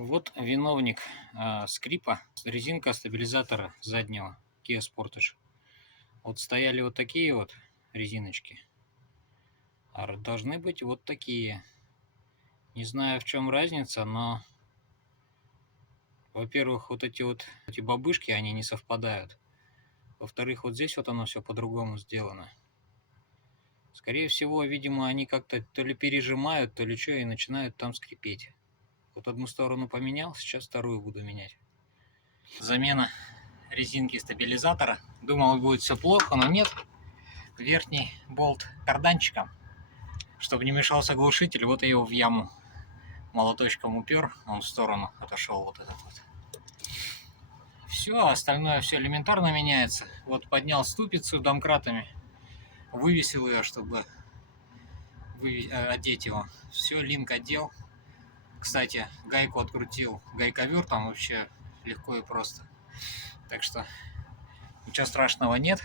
Вот виновник скрипа, резинка стабилизатора заднего Kia Sportage. Вот стояли вот такие вот резиночки, а должны быть вот такие. Не знаю, в чем разница, но, во-первых, вот эти бабышки, они не совпадают. Во-вторых, вот здесь вот оно все по-другому сделано. Скорее всего, видимо, они как-то то ли пережимают, то ли что, и начинают там скрипеть. Вот одну сторону поменял, сейчас вторую буду менять. Замена резинки стабилизатора. Думал, будет все плохо, но нет. Верхний болт карданчиком, чтобы не мешался глушитель. Вот я его в яму молоточком упер, он в сторону отошел вот этот вот. Все, остальное все элементарно меняется. Вот поднял ступицу домкратами, вывесил ее, чтобы одеть его. Все, линк одел. Кстати, гайку открутил гайковер, там вообще легко и просто. Так что ничего страшного нет.